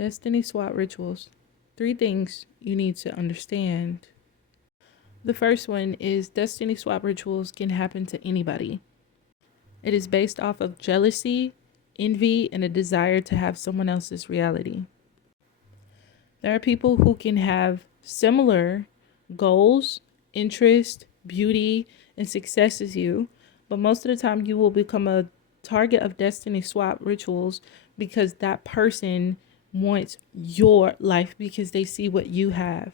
Destiny swap rituals. 3 things you need to understand. The first one is destiny swap rituals can happen to anybody. It is based off of jealousy, envy, and a desire to have someone else's reality. There are people who can have similar goals, interests, beauty, and success as you, but most of the time you will become a target of destiny swap rituals because that person wants your life because they see what you have.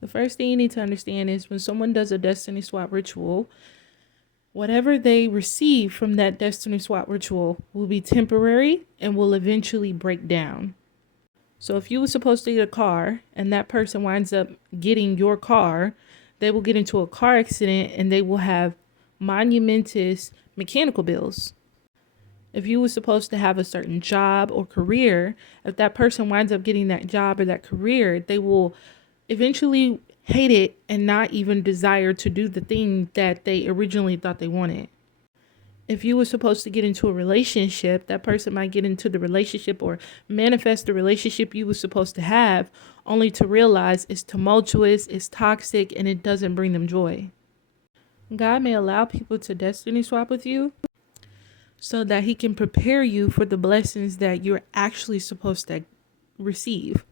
The first thing you need to understand is when someone does a destiny swap ritual, whatever they receive from that destiny swap ritual will be temporary and will eventually break down. So if you were supposed to get a car and that person winds up getting your car, they will get into a car accident and they will have monumentous mechanical bills. If you were supposed to have a certain job or career, if that person winds up getting that job or that career, they will eventually hate it and not even desire to do the thing that they originally thought they wanted. If you were supposed to get into a relationship, that person might get into the relationship or manifest the relationship you were supposed to have, only to realize it's tumultuous, it's toxic, and it doesn't bring them joy. God may allow people to destiny swap with you so that he can prepare you for the blessings that you're actually supposed to receive.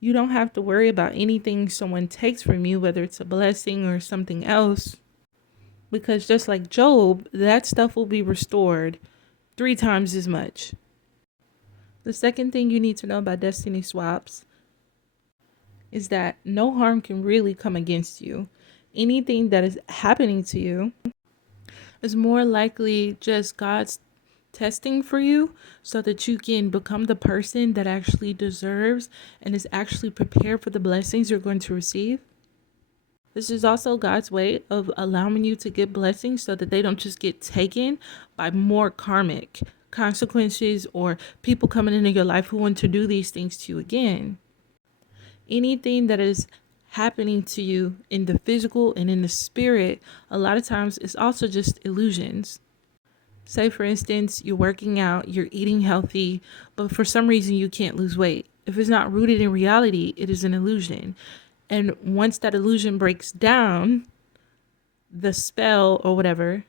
You don't have to worry about anything someone takes from you, whether it's a blessing or something else, because just like Job, that stuff will be restored 3 times as much. The second thing you need to know about destiny swaps is that no harm can really come against you. Anything that is happening to you is more likely just God's testing for you so that you can become the person that actually deserves and is actually prepared for the blessings you're going to receive. This is also God's way of allowing you to get blessings so that they don't just get taken by more karmic consequences or people coming into your life who want to do these things to you again. Anything that is happening to you in the physical and in the spirit, a lot of times it's also just illusions. Say, for instance, you're working out, you're eating healthy, but for some reason you can't lose weight. If it's not rooted in reality, it is an illusion. And once that illusion breaks down, the spell or whatever,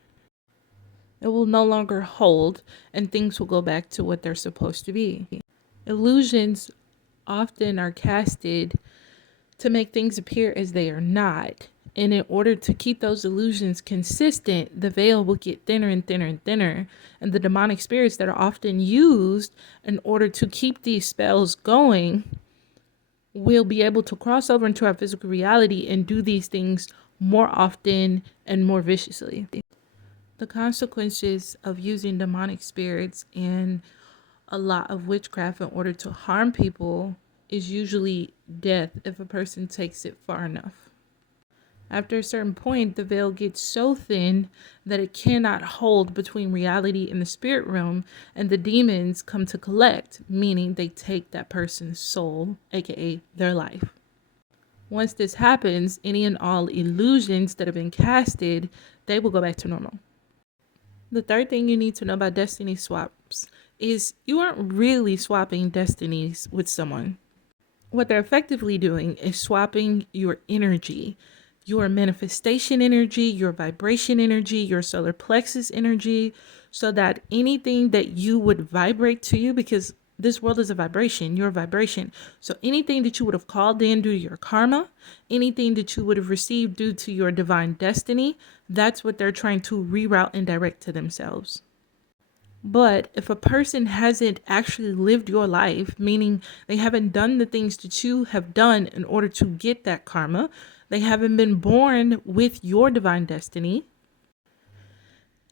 it will no longer hold and things will go back to what they're supposed to be. Illusions often are casted to make things appear as they are not. And in order to keep those illusions consistent, the veil will get thinner and thinner and thinner. And the demonic spirits that are often used in order to keep these spells going will be able to cross over into our physical reality and do these things more often and more viciously. The consequences of using demonic spirits and a lot of witchcraft in order to harm people is usually death if a person takes it far enough. After a certain point, the veil gets so thin that it cannot hold between reality and the spirit realm, and the demons come to collect, meaning they take that person's soul, aka their life. Once this happens, any and all illusions that have been casted, they will go back to normal. The third thing you need to know about destiny swaps is you aren't really swapping destinies with someone. What they're effectively doing is swapping your energy, your manifestation energy, your vibration energy, your solar plexus energy, so that anything that you would vibrate to you, because this world is a vibration, your vibration. So anything that you would have called in due to your karma, anything that you would have received due to your divine destiny, that's what they're trying to reroute and direct to themselves. But if a person hasn't actually lived your life, meaning they haven't done the things that you have done in order to get that karma, they haven't been born with your divine destiny,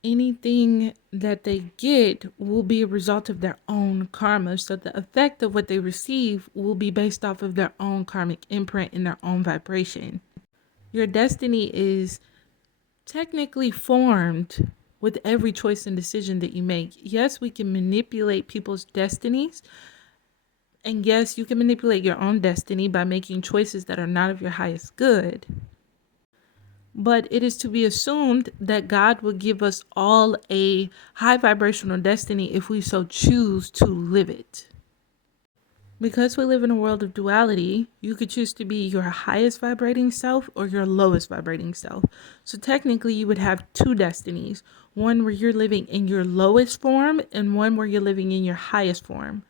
anything that they get will be a result of their own karma. So the effect of what they receive will be based off of their own karmic imprint and their own vibration. Your destiny is technically formed with every choice and decision that you make. Yes, we can manipulate people's destinies. And yes, you can manipulate your own destiny by making choices that are not of your highest good. But it is to be assumed that God will give us all a high vibrational destiny if we so choose to live it. Because we live in a world of duality, you could choose to be your highest vibrating self or your lowest vibrating self. So technically, you would have two destinies, one where you're living in your lowest form and one where you're living in your highest form.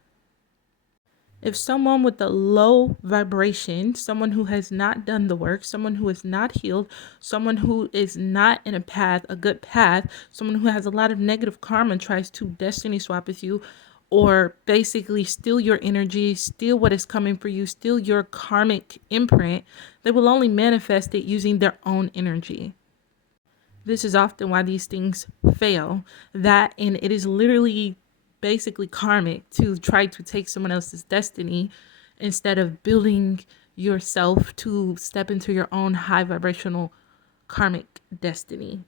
If someone with a low vibration, someone who has not done the work, someone who is not healed, someone who is not in a good path, someone who has a lot of negative karma tries to destiny swap with you, or basically steal your energy, steal what is coming for you, steal your karmic imprint, they will only manifest it using their own energy. This is often why these things fail. That, and it is literally basically karmic to try to take someone else's destiny instead of building yourself to step into your own high vibrational karmic destiny.